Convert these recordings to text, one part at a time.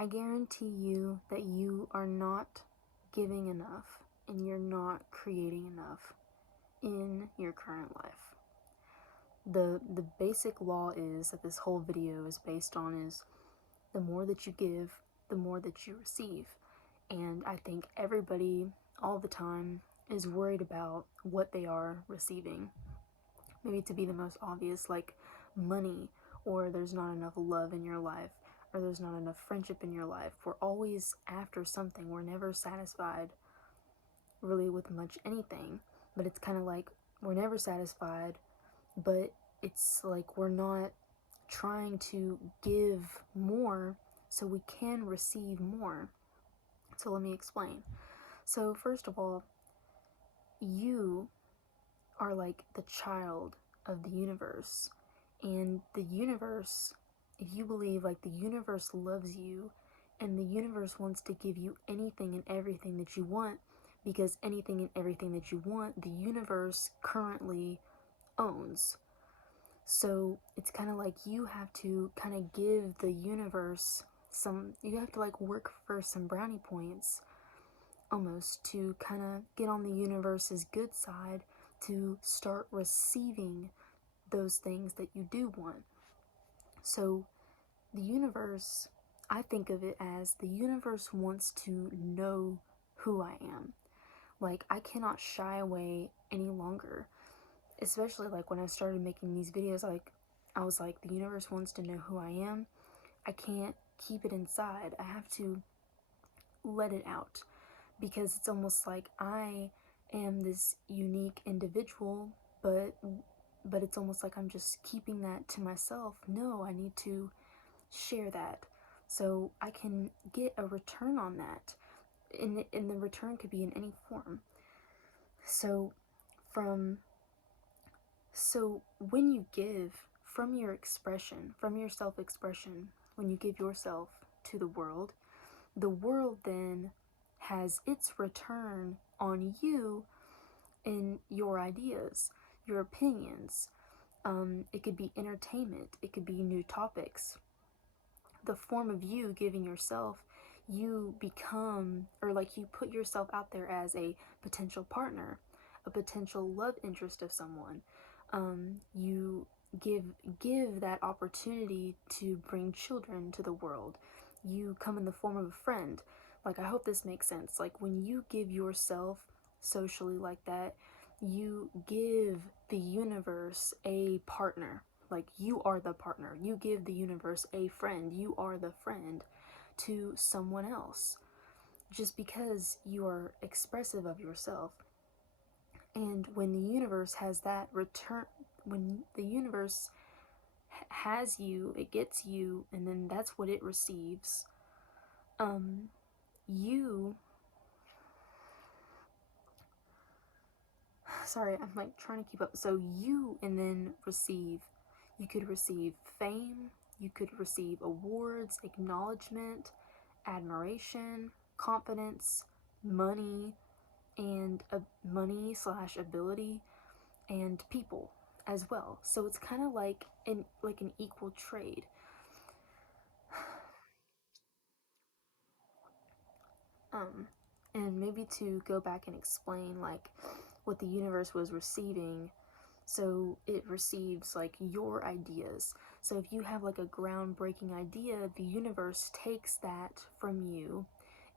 I guarantee you that you are not giving enough and you're not creating enough in your current life. The basic law is that this whole video is based on is the more that you give, the more that you receive. And I think everybody all the time is worried about what they are receiving. Maybe to be the most obvious, like money, or there's not enough love in your life, or there's not enough friendship in your life. We're always after something. We're never satisfied really with much anything. But it's kind of like we're never satisfied, but it's like we're not trying to give more so we can receive more. So let me explain. So first of all, you are like the child of the universe. And the universe, if you believe like the universe loves you and the universe wants to give you anything and everything that you want, because anything and everything that you want, the universe currently owns. So it's kind of like you have to kind of give the universe you have to like work for some brownie points almost to kind of get on the universe's good side to start receiving those things that you do want. So the universe, I think of it as the universe wants to know who I am. Like, I cannot shy away any longer. Especially like when I started making these videos, like I was like, the universe wants to know who I am. I can't keep it inside. I have to let it out, because it's almost like I am this unique individual, but it's almost like I'm just keeping that to myself. No, I need to share that so I can get a return on that. And the return could be in any form. So from So when you give from your expression, from your self-expression, when you give yourself to the world then has its return on you in your ideas, your opinions. It could be entertainment, it could be new topics. The form of you giving yourself, you become, or like you put yourself out there as a potential partner, a potential love interest of someone. You give that opportunity to bring children to the world. You come in the form of a friend. Like, I hope this makes sense. Like, when you give yourself socially like that, you give the universe a partner. Like, you are the partner. You give the universe a friend. You are the friend to someone else, just because you are expressive of yourself. And when the universe has that return, when the universe has you, it gets you, and then that's what it receives. You, sorry, I'm like trying to keep up. So you, and then you could receive fame, you could receive awards, acknowledgement, admiration, confidence, money, and money slash ability, and people as well. So it's kind of like an equal trade. And maybe to go back and explain like what the universe was receiving. So it receives like your ideas. So if you have like a groundbreaking idea, the universe takes that from you,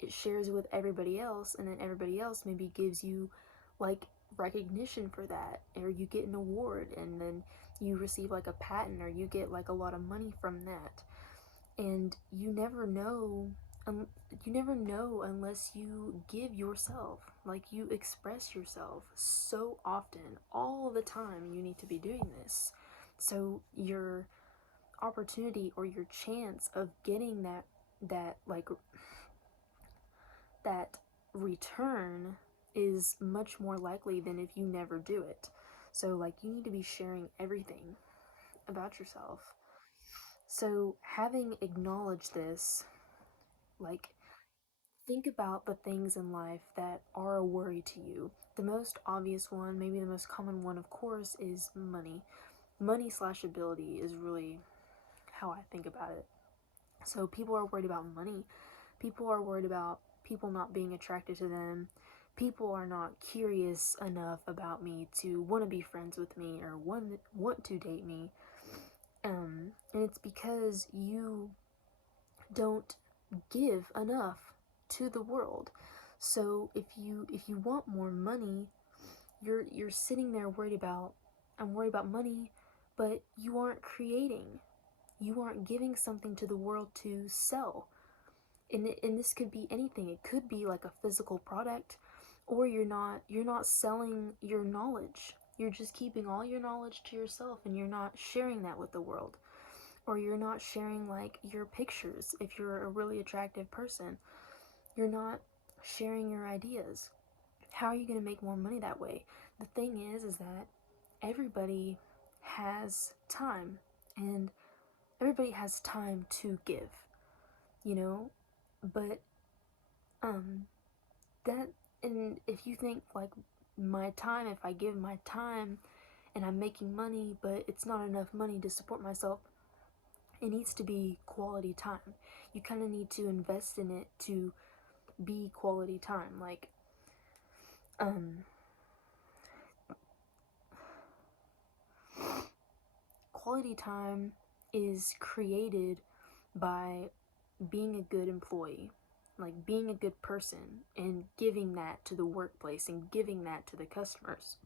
it shares it with everybody else, and then everybody else maybe gives you like recognition for that, or you get an award, and then you receive like a patent, or you get like a lot of money from that. And you never know, unless you give yourself, like you express yourself so often, all the time. You need to be doing this, so your opportunity or your chance of getting that like that return is much more likely than if you never do it. So like you need to be sharing everything about yourself. So having acknowledged this, like, think about the things in life that are a worry to you. The most obvious one, maybe the most common one, of course, is money. Money slash ability is really how I think about it. So people are worried about money. People are worried about people not being attracted to them. People are not curious enough about me to want to be friends with me or want to date me. And it's because you don't give enough to the world. So if you want more money, you're sitting there worried about, I'm worried about money, but you aren't creating. You aren't giving something to the world to sell. And this could be anything. It could be like a physical product, or you're not selling your knowledge. You're just keeping all your knowledge to yourself and you're not sharing that with the world. Or you're not sharing like your pictures if you're a really attractive person. You're not sharing your ideas. How are you going to make more money that way? The thing is that everybody has time, and everybody has time to give, you know? But um that, and if you think like my time, if I give my time and I'm making money but it's not enough money to support myself, it needs to be quality time. You kind of need to invest in it to be quality time. Like um quality time is created by being a good employee, like being a good person and giving that to the workplace and giving that to the customers.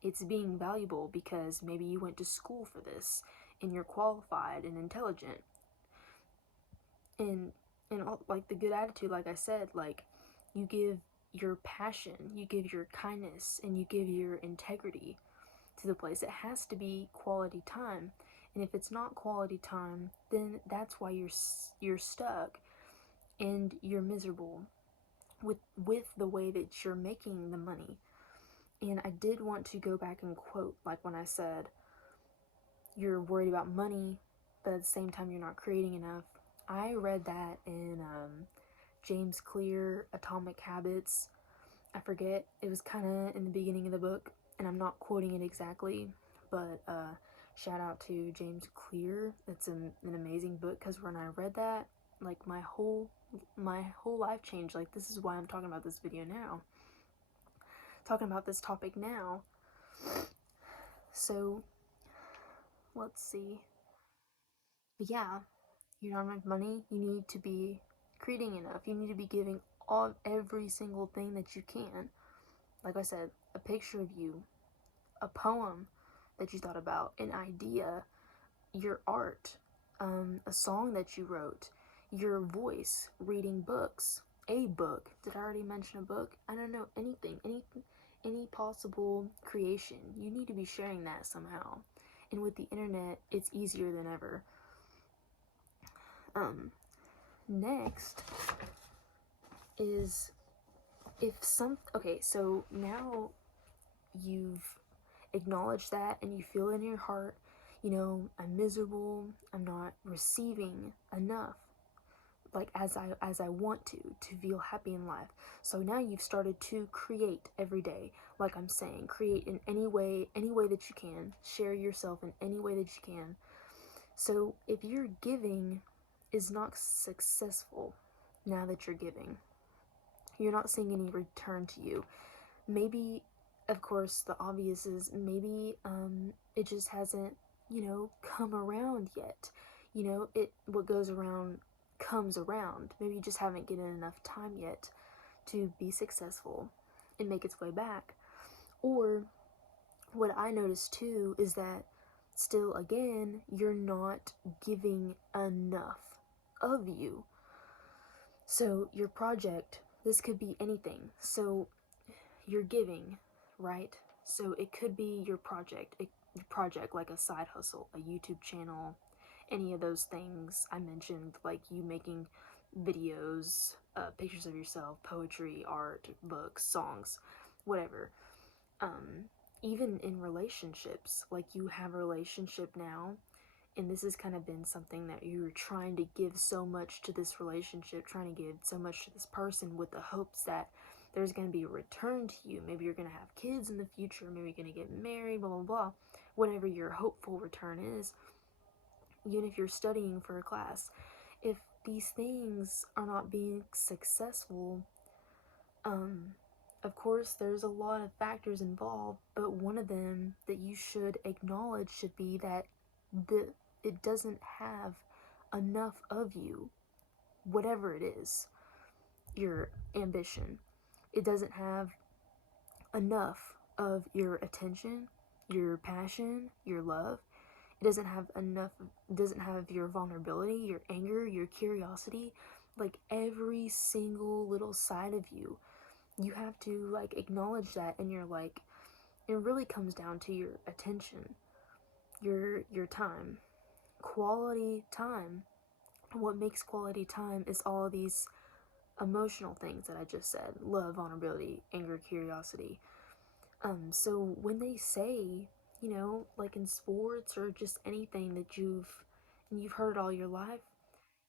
It's being valuable because maybe you went to school for this and you're qualified and intelligent. And like the good attitude, like I said, like you give your passion, you give your kindness, and you give your integrity to the place. It has to be quality time. And if it's not quality time, then that's why you're stuck and you're miserable with the way that you're making the money. And I did want to go back and quote, like when I said you're worried about money, but at the same time you're not creating enough. I read that in James Clear, Atomic Habits. I forget, it was kind of in the beginning of the book, and I'm not quoting it exactly, but shout out to James Clear. It's an amazing book, because when I read that, like my whole life changed. Like, this is why I'm talking about this video now, talking about this topic now. So let's see. But yeah, you don't have money, you need to be creating enough. You need to be giving every single thing that you can. Like I said, a picture of you, a poem that you thought about, an idea, your art, a song that you wrote, your voice, reading books, a book. Did I already mention a book? I don't know, anything, any possible creation. You need to be sharing that somehow. And with the internet, it's easier than ever. Next is okay, so now you've acknowledged that and you feel in your heart, I'm miserable, I'm not receiving enough, like as I want to feel happy in life. So now you've started to create every day. Like I'm saying, create in any way that you can. Share yourself in any way that you can. So if your giving is not successful now that you're giving, you're not seeing any return to you. Maybe, of course, the obvious is maybe it just hasn't, come around yet. What goes around comes around. Maybe you just haven't given enough time yet to be successful and make its way back. Or what I noticed too is that still again, you're not giving enough of you. So your project, this could be anything. So you're giving, right? So it could be your project like a side hustle, a YouTube channel, any of those things I mentioned, like you making videos, pictures of yourself, poetry, art, books, songs, whatever. Even in relationships, like you have a relationship now, and this has kind of been something that you're trying to give so much to this relationship, trying to give so much to this person with the hopes that there's going to be a return to you. Maybe you're going to have kids in the future, maybe you're going to get married, blah, blah, blah. Whatever your hopeful return is, even if you're studying for a class, if these things are not being successful, um, of course, there's a lot of factors involved, but one of them that you should acknowledge should be that the it doesn't have enough of you, whatever it is, your ambition. It doesn't have enough of your attention, your passion, your love. It doesn't have enough, doesn't have your vulnerability, your anger, your curiosity, like every single little side of you. You have to like acknowledge that, and you're like, it really comes down to your attention, your time, quality time. What makes quality time is all of these emotional things that I just said: love, vulnerability, anger, curiosity. So when they say, like in sports or just anything that you've heard all your life,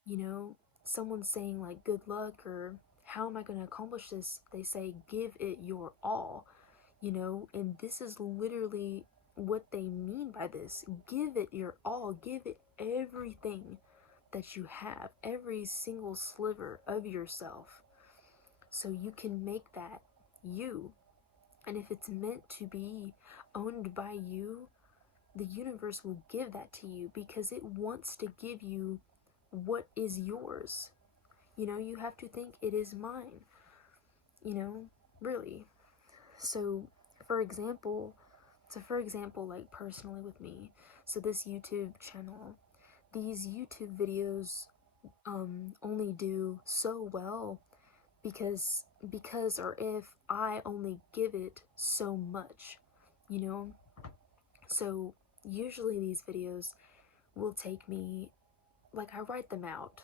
you know, someone saying like good luck or how am I going to accomplish this? They say give it your all, and this is literally what they mean by this. Give it your all, give it everything that you have, every single sliver of yourself, so you can make that you. And if it's meant to be owned by you, the universe will give that to you because it wants to give you what is yours. You have to think it is mine, really. So, for example, like personally with me, so this YouTube channel, these YouTube videos only do so well because or if I only give it so much, you know? So usually these videos will take me, like, I write them out.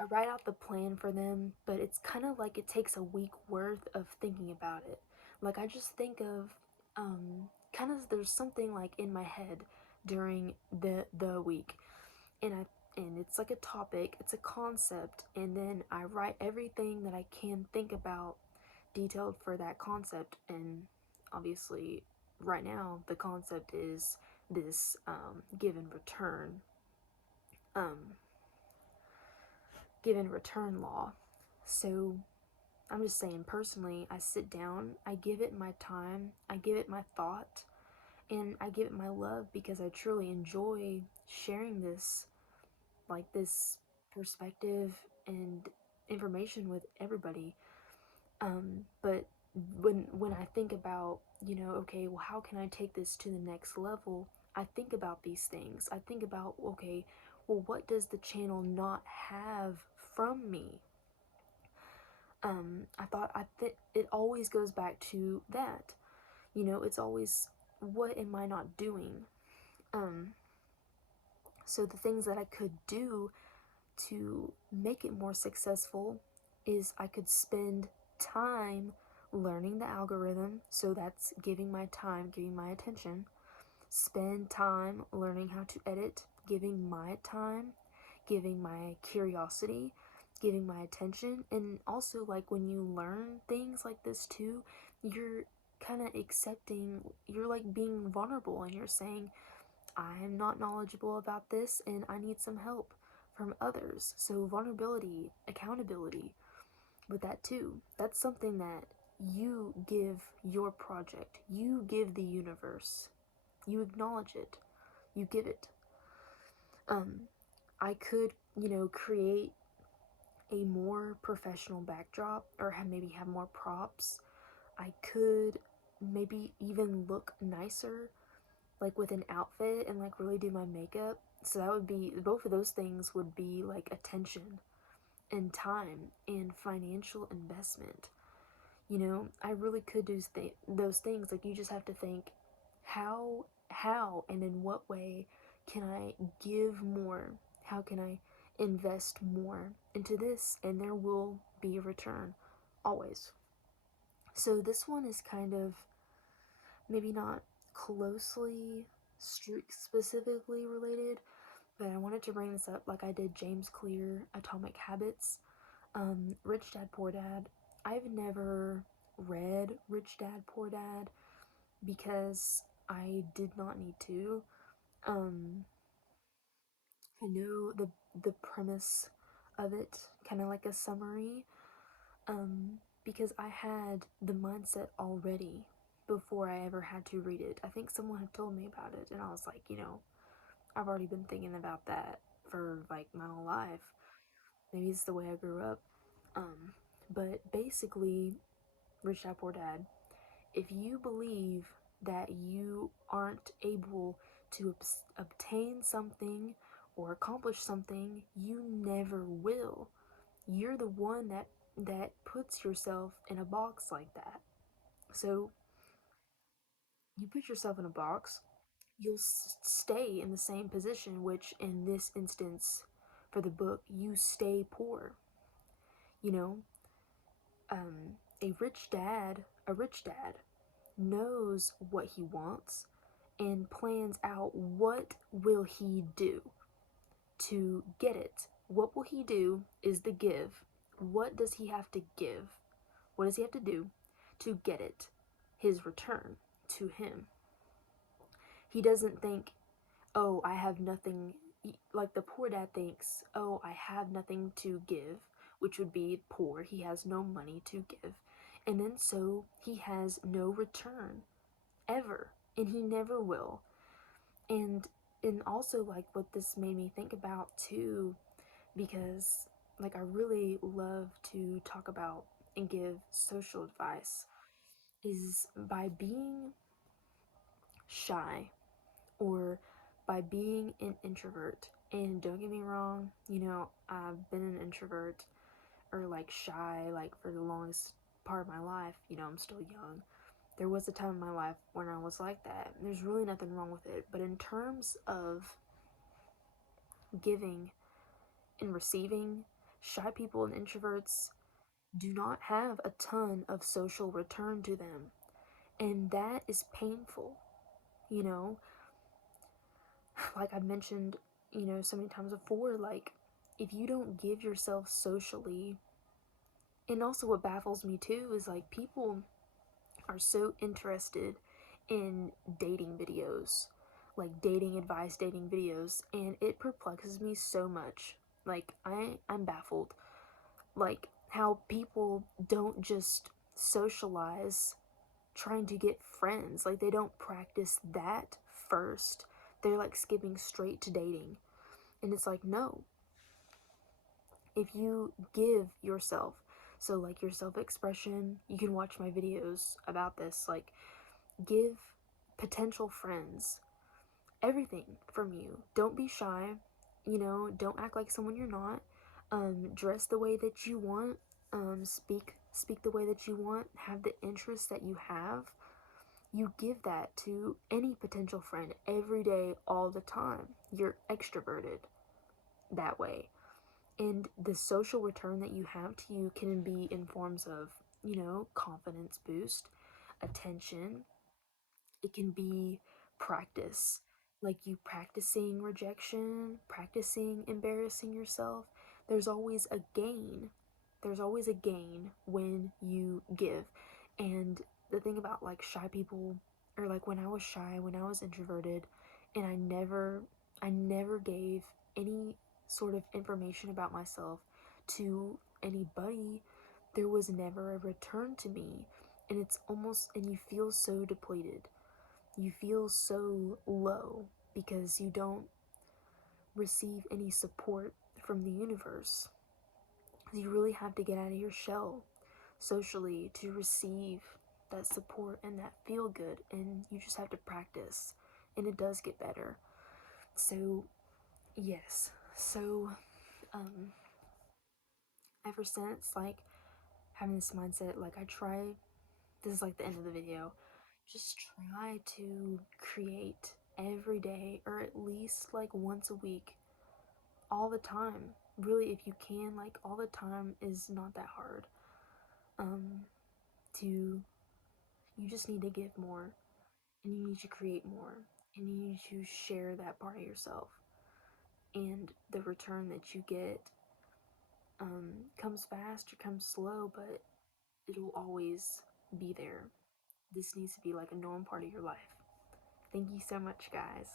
I write out the plan for them, but it's kind of like it takes a week worth of thinking about it. Like, I just think of, kind of, there's something like in my head during the week, and it's like a topic, it's a concept, and then I write everything that I can think about detailed for that concept. And obviously, right now, the concept is this give and return, um, give and return law. So I'm just saying, personally, I sit down, I give it my time, I give it my thought, and I give it my love because I truly enjoy sharing this, like this perspective and information with everybody. But when I think about, okay, well, how can I take this to the next level? I think about these things. I think about, okay, well, what does the channel not have from me? I thought it always goes back to that. It's always, what am I not doing? Um, so the things that I could do to make it more successful is I could spend time learning the algorithm. So that's giving my time, giving my attention. Spend time learning how to edit, giving my time, giving my curiosity, giving my attention. And also, like, when you learn things like this too, you're kind of accepting, you're like being vulnerable, and you're saying, I'm not knowledgeable about this and I need some help from others. So, vulnerability, accountability with that too. That's something that you give your project, you give the universe, you acknowledge it, you give it. Um, I could, create a more professional backdrop or maybe have more props. I could maybe even look nicer, like with an outfit, and like really do my makeup. So that would be, both of those things would be like attention and time and financial investment. I really could do those things. Like, you just have to think, how and in what way can I give more? How can I invest more into this? And there will be a return, always. So this one is kind of maybe not closely specifically related, but I wanted to bring this up like I did James Clear, Atomic Habits, Rich Dad Poor Dad. I've never read Rich Dad Poor Dad because I did not need to. Um, I know the premise of it, kind of like a summary, because I had the mindset already before I ever had to read it. I think someone had told me about it, and I was like, I've already been thinking about that for like my whole life. Maybe it's the way I grew up. Um, but basically, Rich Dad Poor Dad, if you believe that you aren't able to obtain something or accomplish something, you never will. You're the one that puts yourself in a box like that. So you put yourself in a box, you'll stay in the same position, which in this instance, for the book, you stay poor. You know, a rich dad knows what he wants and plans out what will he do to get it. What will he do is the give. What does he have to give? What does he have to do to get it? His return to him. He doesn't think, oh, I have nothing. Like the poor dad thinks, oh, I have nothing to give, which would be poor. He has no money to give. And then so he has no return ever. And he never will. And also like what this made me think about too, because like I really love to talk about and give social advice, is by being shy or by being an introvert. And don't get me wrong, I've been an introvert or like shy like for the longest part of my life. I'm still young. There was a time in my life when I was like that. There's really nothing wrong with it. But in terms of giving and receiving, shy people and introverts do not have a ton of social return to them. And that is painful, you know? Like I mentioned, so many times before, like if you don't give yourself socially, and also what baffles me too is like people are so interested in dating videos, like dating advice, dating videos, and it perplexes me so much. Like I'm baffled. Like how people don't just socialize trying to get friends. Like they don't practice that first. They're like skipping straight to dating. And it's like, no. If you give yourself, so like your self expression, you can watch my videos about this. Like, give potential friends everything from you. Don't be shy. Don't act like someone you're not. Dress the way that you want. Speak the way that you want. Have the interests that you have. You give that to any potential friend every day, all the time. You're extroverted that way. And the social return that you have to you can be in forms of, confidence boost, attention. It can be practice, like you practicing rejection, practicing embarrassing yourself. There's always a gain. There's always a gain when you give. And the thing about like shy people, or like when I was shy, when I was introverted, and I never gave any sort of information about myself to anybody, there was never a return to me. And it's almost, and you feel so depleted. You feel so low because you don't receive any support from the universe. You really have to get out of your shell socially to receive that support and that feel good, and you just have to practice, and it does get better. So, yes. So, um, ever since, like, having this mindset, like, this is like the end of the video, just try to create every day or at least like once a week, all the time. Really, if you can, like all the time is not that hard. Um, to You just need to give more, and you need to create more, and you need to share that part of yourself. And the return that you get comes fast or comes slow, but it'll always be there. This needs to be like a normal part of your life. Thank you so much, guys.